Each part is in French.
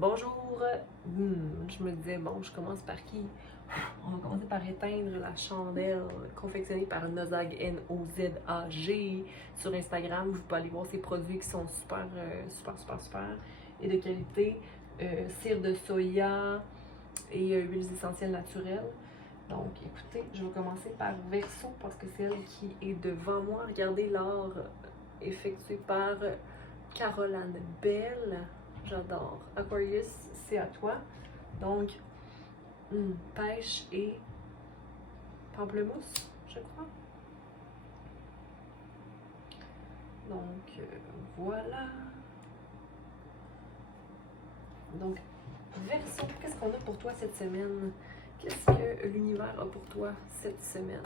Bonjour! Je me disais, bon, je commence par qui? On va commencer par éteindre la chandelle confectionnée par Nozag, Nozag. Sur Instagram. Vous pouvez aller voir ces produits qui sont super et de qualité. Cire de soya et huiles essentielles naturelles. Donc, écoutez, je vais commencer par Verseau parce que c'est elle qui est devant moi. Regardez l'art effectué par Caroline Bell. J'adore. Aquarius, c'est à toi. Donc, pêche et pamplemousse, je crois. Donc, voilà. Donc, Verseau, qu'est-ce qu'on a pour toi cette semaine? Qu'est-ce que l'univers a pour toi cette semaine?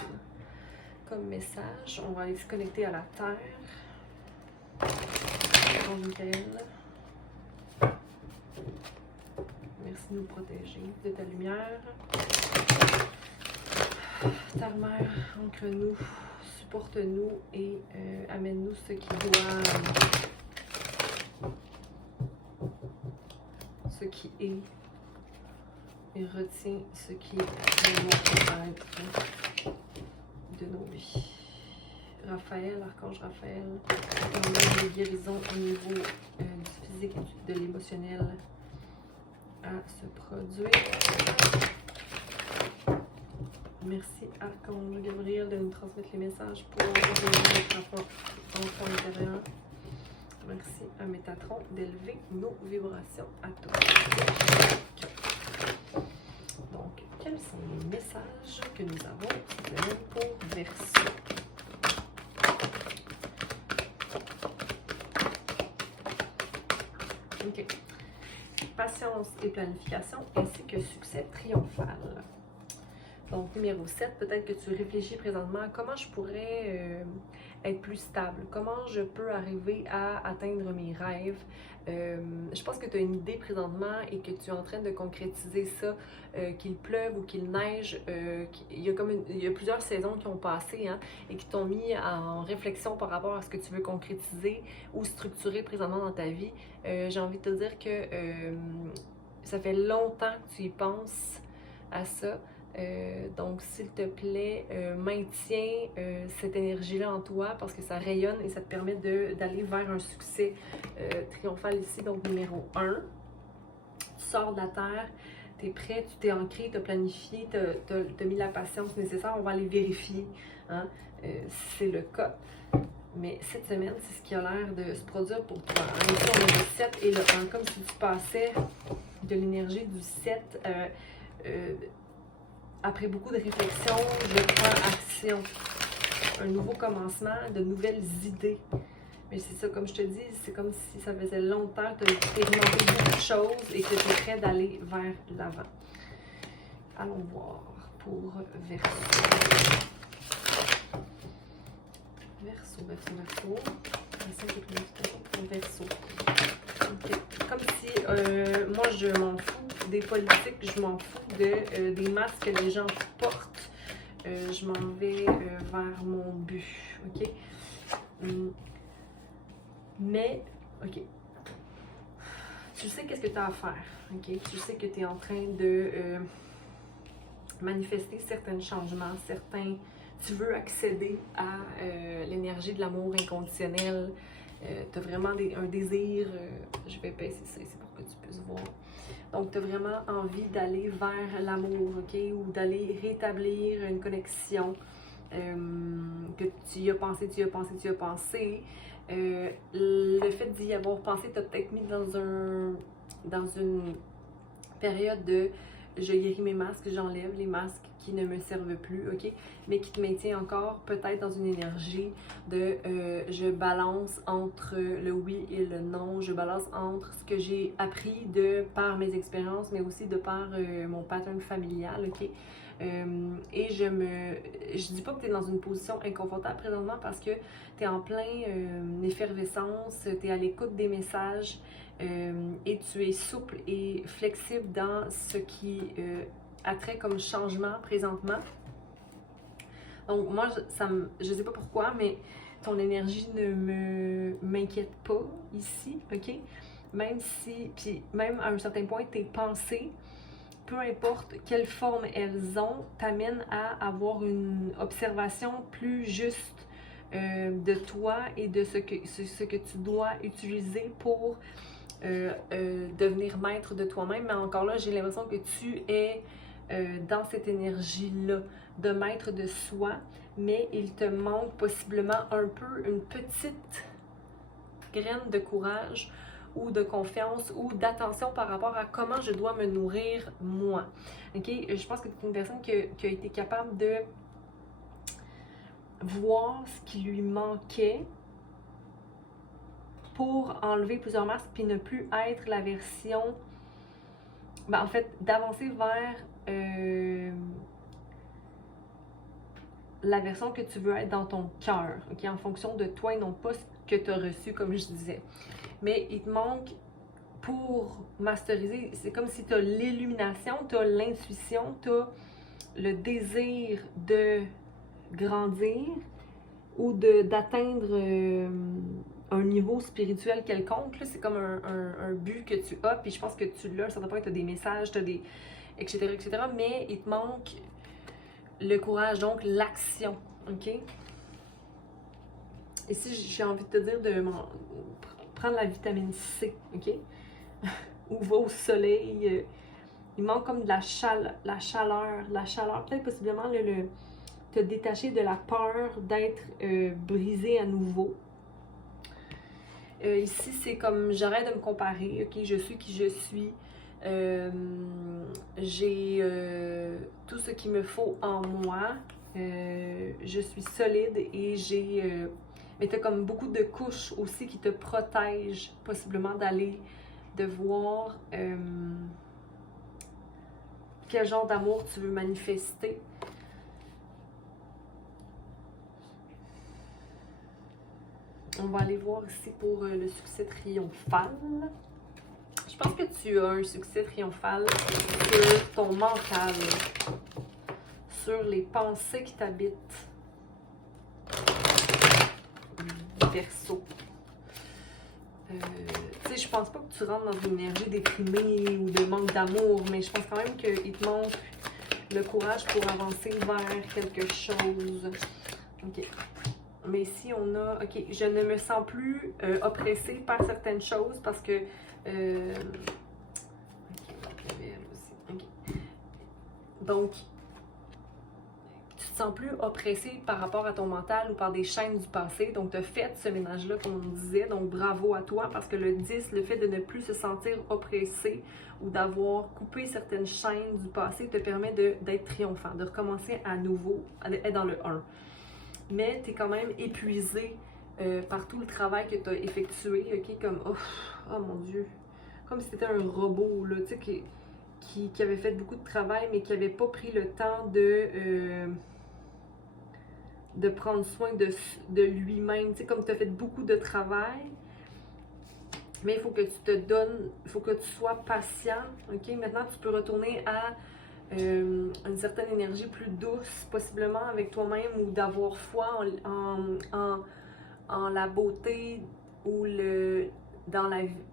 Comme message, on va aller se connecter à la Terre. Bonjour, Michael. Merci de nous protéger de ta lumière. Terre-mère, ancre-nous, supporte-nous et amène-nous ce qui doit, ce qui est, et retiens ce qui doit être de nos vies. Raphaël, archange Raphaël, emmène les guérisons au niveau du physique et de l'émotionnel à se produire. Merci Archange Gabriel de nous transmettre les messages pour notre enfant intérieur. Merci à Métatron d'élever nos vibrations à tous. Donc, quels sont les messages que nous avons cette semaine pour Verseau? Ok. Patience et planification ainsi que succès triomphal. Donc, numéro 7, peut-être que tu réfléchis présentement à comment je pourrais être plus stable, comment je peux arriver à atteindre mes rêves. Je pense que tu as une idée présentement et que tu es en train de concrétiser ça, qu'il pleuve ou qu'il neige. Il y a plusieurs saisons qui ont passé et qui t'ont mis en réflexion par rapport à ce que tu veux concrétiser ou structurer présentement dans ta vie. J'ai envie de te dire que ça fait longtemps que tu y penses à ça. Donc, s'il te plaît, maintiens cette énergie-là en toi parce que ça rayonne et ça te permet d'aller vers un succès triomphal ici. Donc, numéro 1, tu sors de la terre, tu es prêt, tu t'es ancré, tu as planifié, tu as mis la patience nécessaire. On va aller vérifier si c'est le cas. Mais cette semaine, c'est ce qui a l'air de se produire pour toi. Ici, on a le 7 et le 1, comme si tu passais de l'énergie du 7 après beaucoup de réflexion, je prends action. Un nouveau commencement, de nouvelles idées. Mais c'est ça, comme je te dis, c'est comme si ça faisait longtemps que tu as expérimenté beaucoup de choses et que tu es prêt d'aller vers l'avant. Allons voir pour Verseau. Verseau. Verseau. Okay. Comme si moi je m'en fous des politiques, je m'en fous des masques que les gens portent. Je m'en vais vers mon but. OK? Mais, OK. Tu sais qu'est-ce que tu as à faire. OK? Tu sais que tu es en train de manifester certains changements, tu veux accéder à l'énergie de l'amour inconditionnel. Tu as vraiment un désir, je vais baisser ça ici pour que tu puisses voir. Donc, tu as vraiment envie d'aller vers l'amour, OK? Ou d'aller rétablir une connexion que tu y as pensé. Le fait d'y avoir pensé t'a peut-être mis dans une période de je guéris mes masques, j'enlève les masques qui ne me servent plus, OK? Mais qui te maintient encore peut-être dans une énergie de je balance entre le oui et le non, je balance entre ce que j'ai appris par mes expériences, mais aussi de par mon pattern familial, OK? Et je dis pas que tu es dans une position inconfortable présentement parce que tu es en plein effervescence, tu es à l'écoute des messages et tu es souple et flexible dans ce qui a trait comme changement présentement. Donc moi, je sais pas pourquoi, mais ton énergie ne m'inquiète pas ici, OK? même si, puis même à un certain point, tes pensées, peu importe quelle forme elles ont, t'amènent à avoir une observation plus juste de toi et de ce que tu dois utiliser pour devenir maître de toi-même. Mais encore là, j'ai l'impression que tu es dans cette énergie-là de maître de soi, mais il te manque possiblement un peu une petite graine de courage ou de confiance ou d'attention par rapport à comment je dois me nourrir moi. Ok? Je pense que tu es une personne qui a été capable de voir ce qui lui manquait pour enlever plusieurs masques puis ne plus être la version, en fait, d'avancer vers la version que tu veux être dans ton cœur, ok, en fonction de toi et non pas ce que tu as reçu, comme je disais. Mais il te manque, pour masteriser, c'est comme si tu as l'illumination, tu as l'intuition, tu as le désir de grandir ou d'atteindre un niveau spirituel quelconque. C'est comme un but que tu as, puis je pense que tu l'as, à un certain point, tu as des messages, tu as des... etc., etc., mais il te manque le courage, donc l'action, ok? Ici, j'ai envie de te dire de prendre la vitamine C, ok? Ou va au soleil. Il manque comme de la chaleur, peut-être possiblement te détacher de la peur d'être brisé à nouveau. Ici, c'est comme j'arrête de me comparer, ok? Je suis qui je suis. J'ai tout ce qu'il me faut en moi. Je suis solide et j'ai... mais t'as comme beaucoup de couches aussi qui te protègent possiblement de voir quel genre d'amour tu veux manifester. On va aller voir ici pour le succès triomphal. Je pense que tu as un succès triomphal sur ton mental, sur les pensées qui t'habitent. Verseau. Tu sais, je pense pas que tu rentres dans une énergie déprimée ou de manque d'amour, mais je pense quand même qu'il te manque le courage pour avancer vers quelque chose. Ok. Mais ici, on a... Ok, je ne me sens plus oppressée par certaines choses parce que... Donc, tu te sens plus oppressé par rapport à ton mental ou par des chaînes du passé. Donc, tu as fait ce ménage-là, comme on disait. Donc, bravo à toi parce que le 10, le fait de ne plus se sentir oppressé ou d'avoir coupé certaines chaînes du passé te permet d'être triomphant, de recommencer à nouveau, être dans le 1. Mais tu es quand même épuisé par tout le travail que tu as effectué, ok? Comme, oh mon Dieu, comme si c'était un robot, là, tu sais, qui avait fait beaucoup de travail, mais qui n'avait pas pris le temps de prendre soin de lui-même. Tu sais, comme tu as fait beaucoup de travail, mais il faut que tu te donnes, il faut que tu sois patient, ok? Maintenant, tu peux retourner à une certaine énergie plus douce, possiblement avec toi-même, ou d'avoir foi en la beauté ou dans la vie,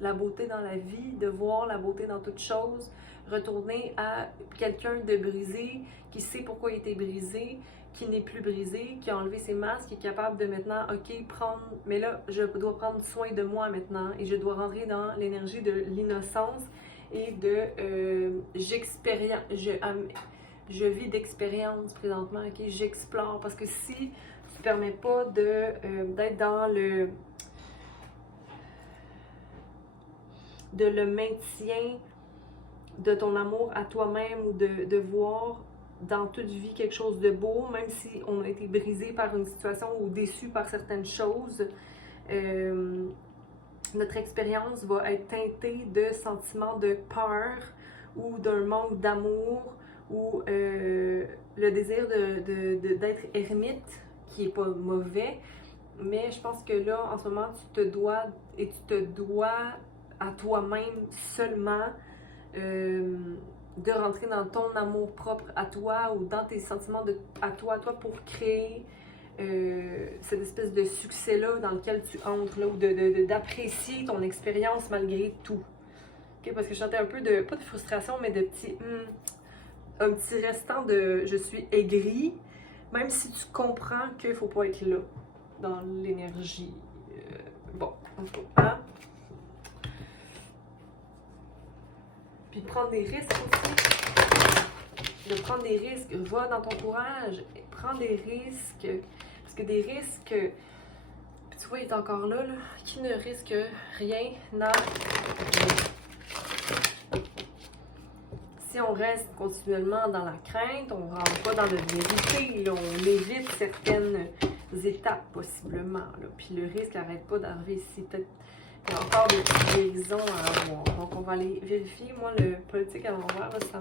la beauté dans la vie, de voir la beauté dans toute chose, retourner à quelqu'un de brisé, qui sait pourquoi il était brisé, qui n'est plus brisé, qui a enlevé ses masques, qui est capable de maintenant, ok, mais là, je dois prendre soin de moi maintenant, et je dois rentrer dans l'énergie de l'innocence et de je vis d'expérience présentement, ok, j'explore, parce que si tu ne permets pas d'être dans le maintien de ton amour à toi-même ou de voir dans toute vie quelque chose de beau, même si on a été brisé par une situation ou déçu par certaines choses, notre expérience va être teintée de sentiments de peur ou d'un manque d'amour ou le désir d'être ermite, qui n'est pas mauvais, mais je pense que là, en ce moment, tu te dois à toi-même seulement de rentrer dans ton amour propre à toi ou dans tes sentiments à toi pour créer cette espèce de succès-là dans lequel tu entres, là, ou d'apprécier ton expérience malgré tout. Okay? Parce que je sentais un peu de, pas de frustration, mais de un petit restant de je suis aigrie, même si tu comprends qu'il ne faut pas être là dans l'énergie. Bon, en tout cas. Hein? Puis de prendre des risques aussi. De prendre des risques. Va dans ton courage. Prends des risques. Parce que des risques. Puis tu vois, il est encore là. Qui ne risque rien n'a rien. Si on reste continuellement dans la crainte, on ne rentre pas dans la vérité, là, on évite certaines étapes possiblement. Là. Puis le risque n'arrête pas d'arriver ici. Peut-être qu'il y a encore des petites guérisons à avoir. Donc on va aller vérifier. Moi, le politique à l'envers, ça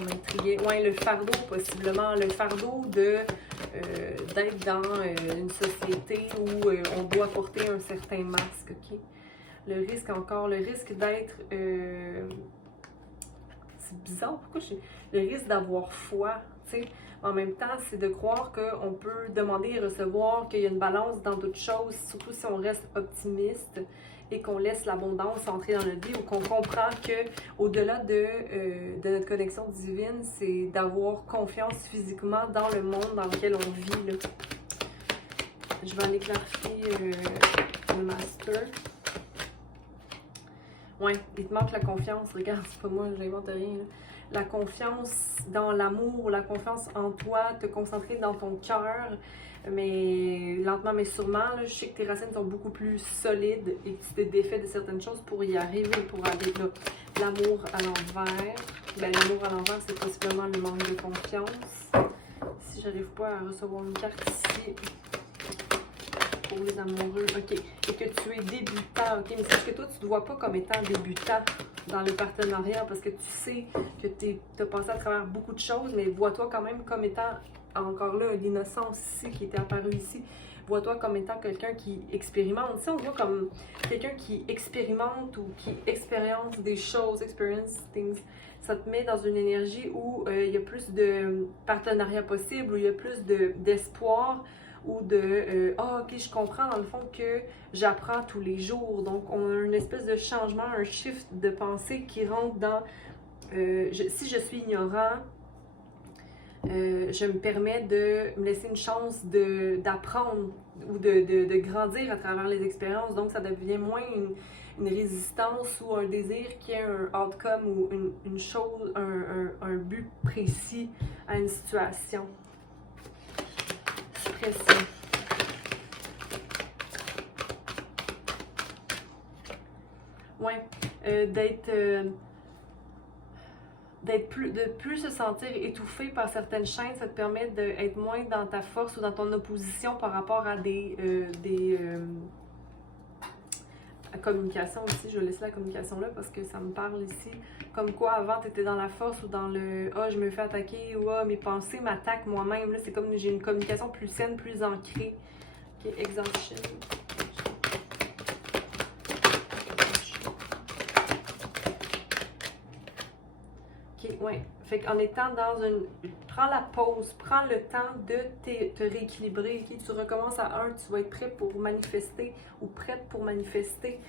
m'intriguait. Ouais, le fardeau possiblement. Le fardeau d'être dans une société où on doit porter un certain masque. Okay? Le risque encore, le risque d'être... c'est bizarre, pourquoi le risque d'avoir foi, tu sais. En même temps, c'est de croire qu'on peut demander et recevoir, qu'il y a une balance dans toutes choses, surtout si on reste optimiste et qu'on laisse l'abondance entrer dans notre vie ou qu'on comprend qu'au-delà de notre connexion divine, c'est d'avoir confiance physiquement dans le monde dans lequel on vit. Là. Je vais aller clarifier le master. Ouais, il te manque la confiance. Regarde, c'est pas moi, j'invente rien. Là. La confiance dans l'amour, la confiance en toi, te concentrer dans ton cœur. Mais lentement, mais sûrement, là, je sais que tes racines sont beaucoup plus solides et que tu t'es défait de certaines choses pour y arriver, pour aller là. L'amour à l'envers. Ben, l'amour à l'envers, c'est possiblement le manque de confiance. Si j'arrive pas à recevoir une carte ici. Pour les amoureux, ok, et que tu es débutant, ok, mais c'est parce que toi, tu ne te vois pas comme étant débutant dans le partenariat, parce que tu sais que tu as passé à travers beaucoup de choses, mais vois-toi quand même comme étant, encore là, l'innocence ici, qui était apparue ici, vois-toi comme étant quelqu'un qui expérimente. Si on voit comme quelqu'un qui expérimente ou qui expérience des choses, experience things, ça te met dans une énergie où il y a plus de partenariat possible, où il y a plus d'espoir, ou de ok, je comprends dans le fond que j'apprends tous les jours. Donc, on a une espèce de changement, un shift de pensée qui rentre dans si je suis ignorant, je me permets de me laisser une chance d'apprendre ou de grandir à travers les expériences. Donc, ça devient moins une résistance ou un désir qui est un outcome ou une chose, un but précis à une situation. Pression. Ouais, de plus se sentir étouffé par certaines chaînes, ça te permet d'être moins dans ta force ou dans ton opposition par rapport à la communication aussi. Je vais laisser la communication là parce que ça me parle ici. Comme quoi, avant, tu étais dans la force ou dans le « Ah, je me fais attaquer » ou « Ah, mes pensées m'attaquent moi-même ». Là, c'est comme j'ai une communication plus saine, plus ancrée. Ok, exhaustion. Ok, ouais. Fait qu'en étant dans une... Prends la pause, prends le temps de te rééquilibrer. Okay? Tu recommences à 1, tu vas être prêt pour manifester ou prête pour manifester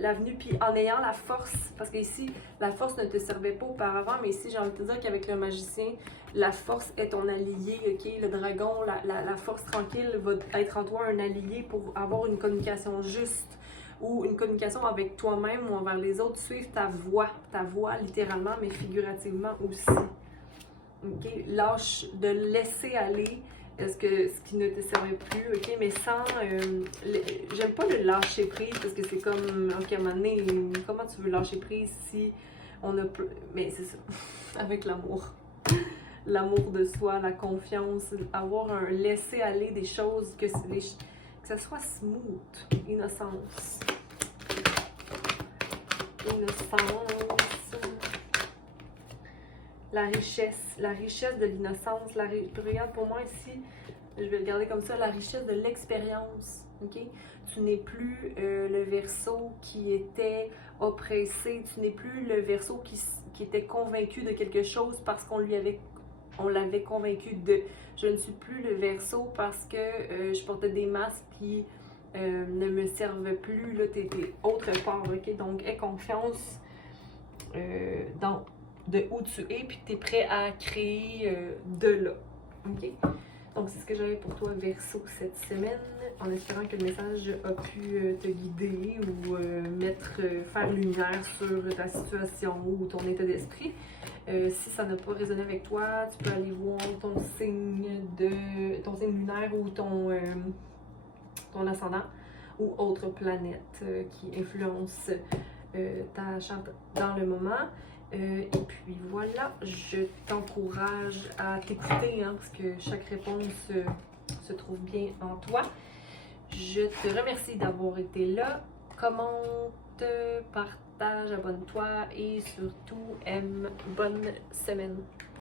l'avenue. Puis en ayant la force, parce que ici, la force ne te servait pas auparavant, mais ici, j'ai envie de te dire qu'avec le magicien, la force est ton allié. Ok? Le dragon, la force tranquille va être en toi un allié pour avoir une communication juste, ou une communication avec toi-même ou envers les autres, suivre ta voix littéralement, mais figurativement aussi. Ok, lâche, de laisser aller ce qui ne te servait plus, ok, mais sans, j'aime pas le lâcher prise parce que c'est comme, ok, à un moment donné, comment tu veux lâcher prise si on a, mais c'est ça, avec l'amour. L'amour de soi, la confiance, avoir un laisser aller des choses, que ça soit smooth, innocence. Innocence. La richesse de l'innocence. Regarde pour moi ici, je vais le garder comme ça, la richesse de l'expérience. Ok? Tu n'es plus le Verseau qui était oppressé, tu n'es plus le Verseau qui était convaincu de quelque chose parce qu'on lui avait on l'avait convaincu de. Je ne suis plus le Verseau parce que je portais des masques qui ne me servent plus. Là, t'es autre part, ok? Donc, aie confiance dans de où tu es, puis tu es prêt à créer de là. Ok? Donc, c'est ce que j'avais pour toi, Verseau, cette semaine, en espérant que le message a pu te guider ou faire lumière sur ta situation ou ton état d'esprit. Si ça n'a pas résonné avec toi, tu peux aller voir ton signe lunaire ou ton ascendant ou autre planète qui influence ta charte dans le moment. Et puis voilà, je t'encourage à t'écouter parce que chaque réponse se trouve bien en toi. Je te remercie d'avoir été là. Commente, partage, abonne-toi et surtout aime. Bonne semaine.